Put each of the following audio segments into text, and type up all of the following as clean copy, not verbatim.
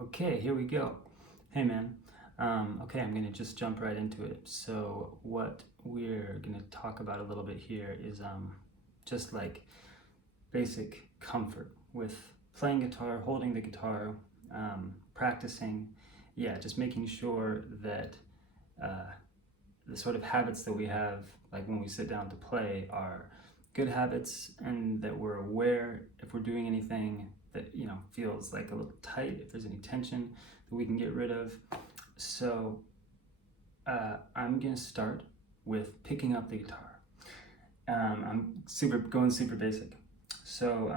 Okay, here we go. Hey man. Okay, I'm gonna just jump right into it. So what we're gonna talk about a little bit here is just like basic comfort with playing guitar, holding the guitar, practicing. Yeah, just making sure that the sort of habits that we have, like when we sit down to play, are good habits, and that we're aware if we're doing anything that feels like a little tight, if there's any tension that we can get rid of. So I'm gonna start with picking up the guitar. I'm going super basic. So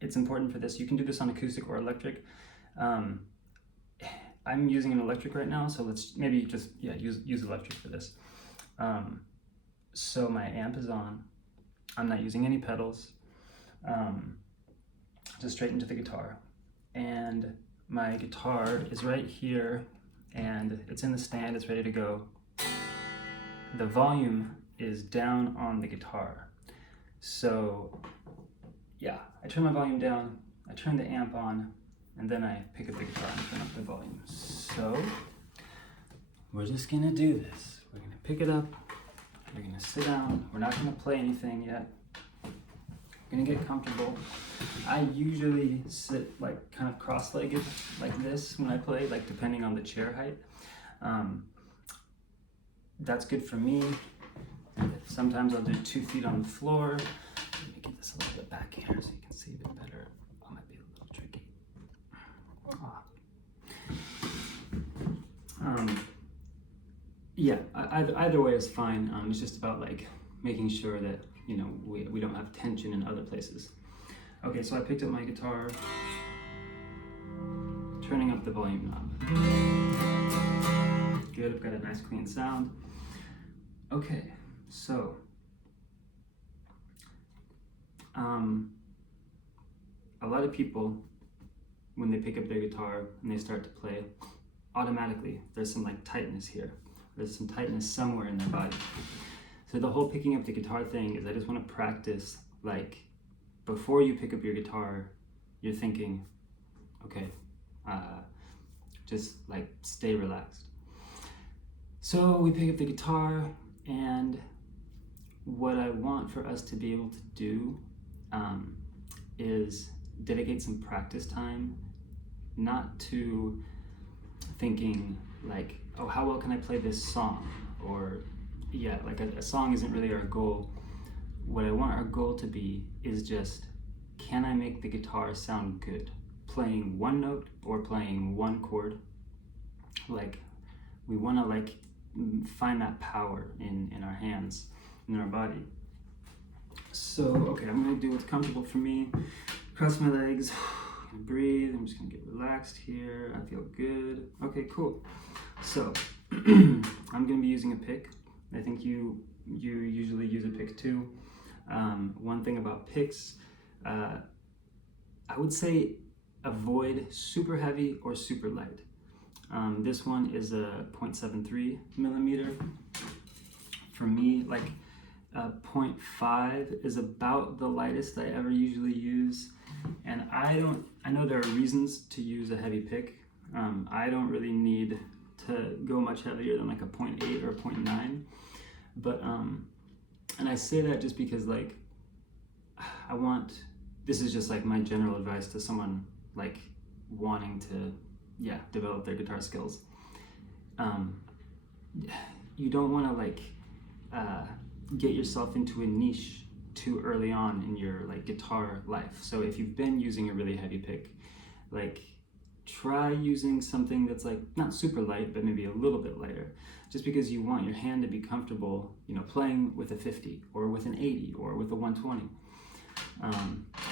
it's important for this. You can do this on acoustic or electric. I'm using an electric right now, so let's maybe just use electric for this. So my amp is on. I'm not using any pedals. Just straight into the guitar, and my guitar is right here, and it's in the stand. It's ready to go. The volume is down on the guitar, so yeah, I turn my volume down, I turn the amp on, and then I pick up the guitar and turn up the volume. So we're just gonna do this. We're gonna pick it up, we're gonna sit down, we're not gonna play anything yet. We're gonna get comfortable. I usually sit like kind of cross-legged like this when I play, like depending on the chair height. That's good for me. Sometimes I'll do 2 feet on the floor. Let me get this a little bit back here so you can see a bit better. Oh, might be a little tricky. Yeah, either way is fine. It's just about like making sure that we don't have tension in other places. Okay, so I picked up my guitar, turning up the volume knob. Good, I've got a nice clean sound. Okay, so a lot of people, when they pick up their guitar and they start to play, automatically there's some like tightness here. There's some tightness somewhere in their body. So the whole picking up the guitar thing is I just want to practice, like, before you pick up your guitar, you're thinking, okay, just like stay relaxed. So we pick up the guitar, and what I want for us to be able to do is dedicate some practice time, not to thinking like, oh, how well can I play this song? Or yeah, like a song isn't really our goal. What I want our goal to be is just, can I make the guitar sound good? Playing one note or playing one chord. Like, we want to like find that power in our hands, in our body. So, okay, I'm gonna do what's comfortable for me. Cross my legs, I'm gonna breathe, I'm just gonna get relaxed here. I feel good. Okay, cool. So, I'm gonna be using a pick. I think you usually use a pick too. One thing about picks, I would say avoid super heavy or super light. This one is a 0.73 millimeter. For me, like 0.5 is about the lightest I ever usually use. And I know there are reasons to use a heavy pick. I don't really need to go much heavier than like a 0.8 or a 0.9. But, and I say that just because like, this is just like my general advice to someone like wanting to, develop their guitar skills. You don't want to like get yourself into a niche too early on in your like guitar life. So if you've been using a really heavy pick, like try using something that's like not super light, but maybe a little bit lighter, just because you want your hand to be comfortable, playing with a 50 or with an 80 or with a 120.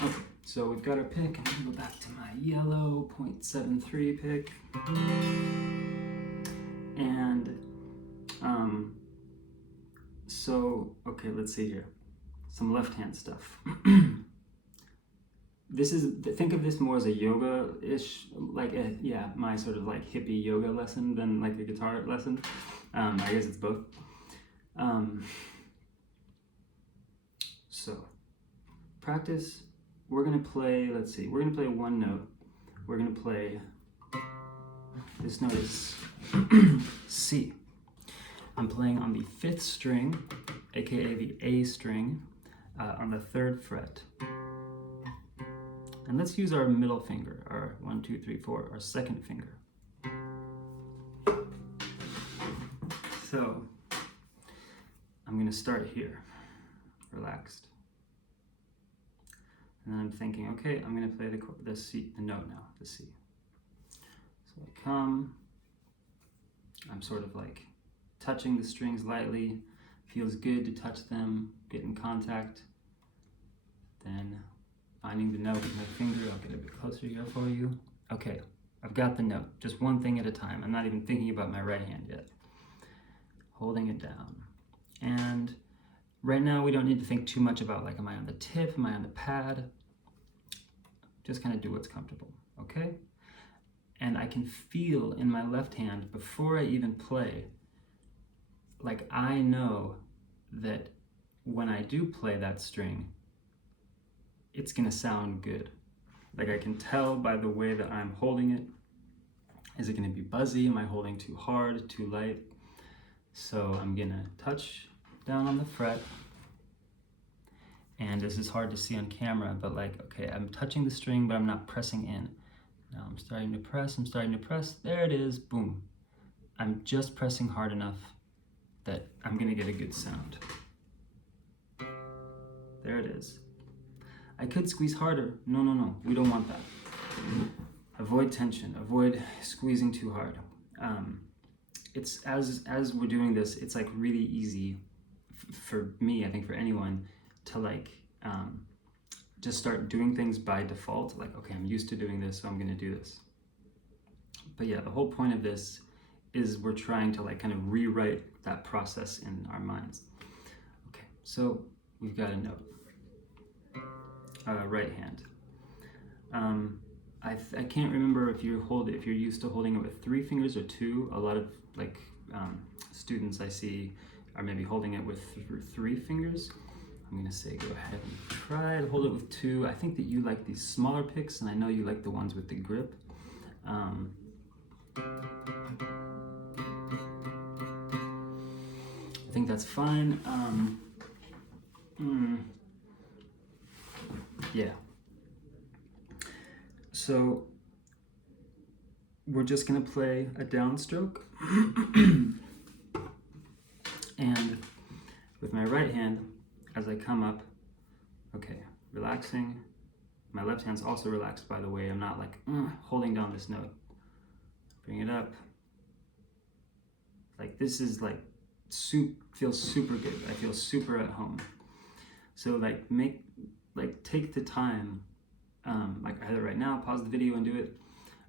Okay, so we've got our pick. I'm gonna go back to my yellow 0.73 pick. And so, okay, let's see here. Some left hand stuff. Think of this more as a yoga-ish, like my sort of like hippie yoga lesson than like a guitar lesson. I guess it's both. So practice. We're gonna play, let's see, we're gonna play one note we're gonna play, this note is C. I'm playing on the 5th string, aka the A string, on the 3rd fret. And let's use our middle finger, our 1, 2, 3, 4, our 2nd finger. So I'm gonna start here, relaxed. And then I'm thinking, okay, I'm gonna play the C, the note now, the C. So I come, I'm sort of like touching the strings lightly, feels good to touch them, get in contact. Then finding the note with my finger, I'll get a bit closer here for you. Okay, I've got the note, just one thing at a time. I'm not even thinking about my right hand yet. Holding it down. And right now we don't need to think too much about like, am I on the tip, am I on the pad? Just kind of do what's comfortable, okay? And I can feel in my left hand, before I even play, like I know that when I do play that string, it's gonna sound good. Like I can tell by the way that I'm holding it. Is it gonna be buzzy? Am I holding too hard, too light? So I'm gonna touch down on the fret. And this is hard to see on camera, but like, okay, I'm touching the string, but I'm not pressing in. Now I'm starting to press, there it is, boom. I'm just pressing hard enough that I'm gonna get a good sound. There it is. I could squeeze harder. No, we don't want that. Avoid tension, avoid squeezing too hard. It's as we're doing this, it's like really easy for me, I think for anyone, to like just start doing things by default. Like, okay, I'm used to doing this, so I'm gonna do this. But yeah, the whole point of this is we're trying to like kind of rewrite that process in our minds. Okay, so we've got a note. Right hand. I can't remember if you're used to holding it with 3 fingers or 2. A lot of like students I see are maybe holding it with 3 fingers. I'm gonna say go ahead and try to hold it with 2. I think that you like these smaller picks, and I know you like the ones with the grip. I think that's fine. Yeah. So we're just gonna play a downstroke. And with my right hand, as I come up, okay, relaxing. My left hand's also relaxed, by the way. I'm not like holding down this note. Bring it up. Like this is like feels super good. I feel super at home. So like take the time, like either right now, pause the video and do it,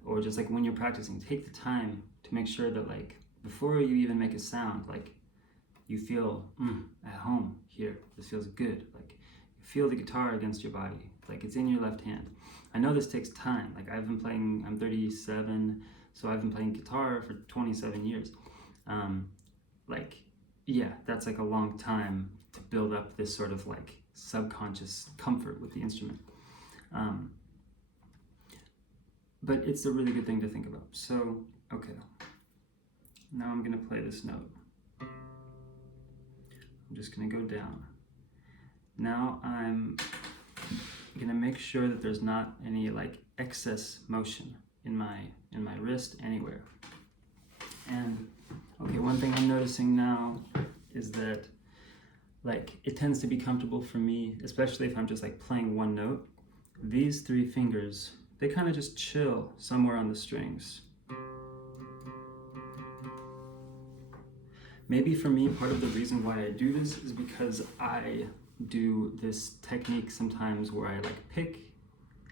or just like when you're practicing, take the time to make sure that like before you even make a sound, like you feel at home here. This feels good. Like you feel the guitar against your body, like it's in your left hand. I know this takes time. Like I've been playing, I'm 37, so I've been playing guitar for 27 years. Like, yeah, that's like a long time to build up this sort of like subconscious comfort with the instrument. But it's a really good thing to think about. So, okay, now I'm gonna play this note. I'm just gonna go down. Now I'm gonna make sure that there's not any like excess motion in my wrist anywhere. And okay, one thing I'm noticing now is that like it tends to be comfortable for me, especially if I'm just like playing one note. These 3 fingers, they kind of just chill somewhere on the strings. Maybe for me, part of the reason why I do this is because I do this technique sometimes where I like pick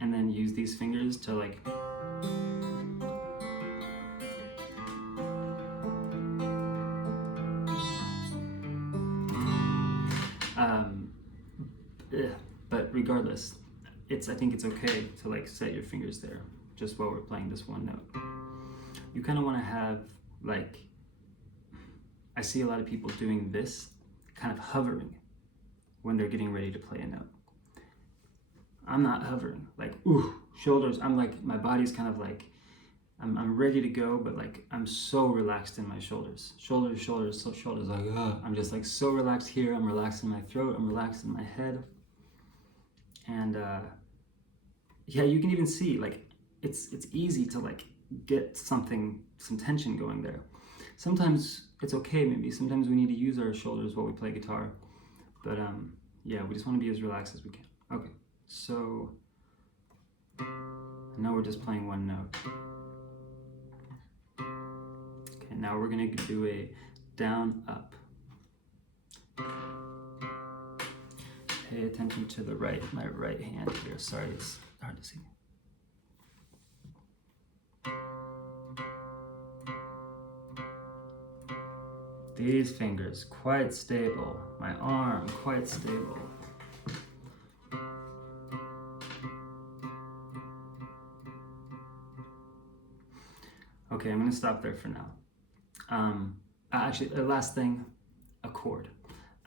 and then use these fingers to like but regardless, I think it's okay to like set your fingers there just while we're playing this one note. You kind of want to have like, I see a lot of people doing this, kind of hovering when they're getting ready to play a note. I'm not hovering. Like, ooh, shoulders, I'm like, my body's kind of like, I'm ready to go, but like, I'm so relaxed in my shoulders. Shoulders, like, I'm just like so relaxed here. I'm relaxed in my throat. I'm relaxed in my head. And yeah, you can even see, like, it's easy to like get some tension going there. Sometimes it's okay, maybe. Sometimes we need to use our shoulders while we play guitar. But yeah, we just want to be as relaxed as we can. Okay, so now we're just playing one note. Okay, now we're gonna do a down, up. Pay attention to the right, my right hand here. Sorry, it's hard to see. These fingers, quite stable. My arm, quite stable. Okay, I'm gonna stop there for now. Actually, the last thing, a chord.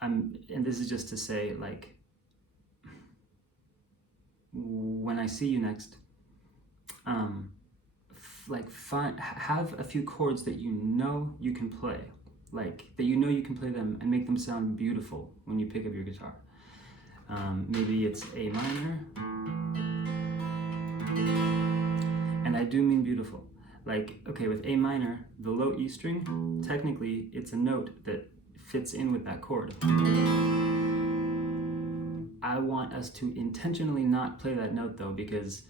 And this is just to say, like, when I see you next, have a few chords that you know you can play, like that you know you can play them and make them sound beautiful when you pick up your guitar. Maybe it's A minor, and I do mean beautiful. Like, okay, with A minor, the low E string, technically it's a note that fits in with that chord. I want us to intentionally not play that note though, because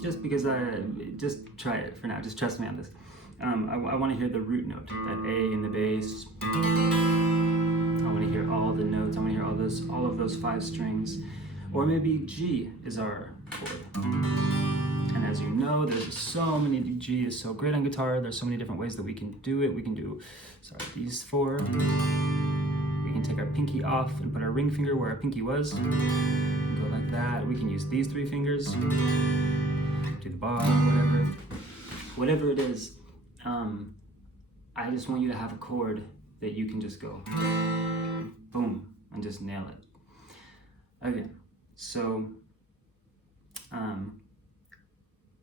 just try it for now, just trust me on this. I want to hear the root note, that A in the bass. I want to hear all the notes. I want to hear all of those 5 strings. Or maybe G is our chord. And as you know, there's so many, G is so great on guitar. There's so many different ways that we can do it. We can do, these 4. We can take our pinky off and put our ring finger where our pinky was. Go like that. We can use these 3 fingers. Do the bar, whatever it is. I just want you to have a chord that you can just go boom and just nail it. Okay, so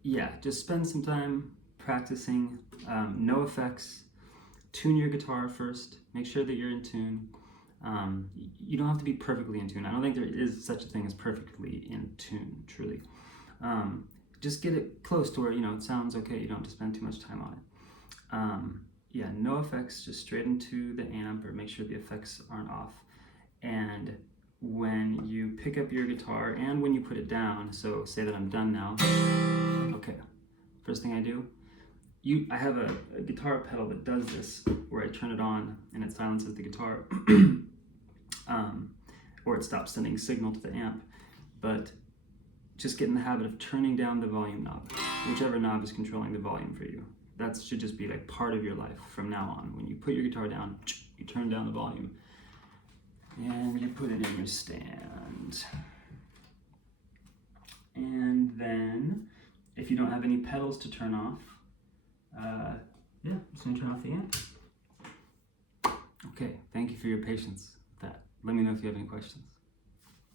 yeah, just spend some time practicing. No effects. Tune your guitar first. Make sure that you're in tune. You don't have to be perfectly in tune. I don't think there is such a thing as perfectly in tune, truly. Just get it close to where, it sounds okay. You don't have to spend too much time on it. Yeah, no effects, just straight into the amp, or make sure the effects aren't off. And when you pick up your guitar and when you put it down, so say that I'm done now. Okay, first thing I do, I have a guitar pedal that does this, where I turn it on and it silences the guitar, or it stops sending signal to the amp. But just get in the habit of turning down the volume knob, whichever knob is controlling the volume for you. That should just be like part of your life from now on. When you put your guitar down, you turn down the volume and you put it in your stand. And then, if you don't have any pedals to turn off, yeah, I'm just gonna turn off the amp. Okay, thank you for your patience with that. Let me know if you have any questions.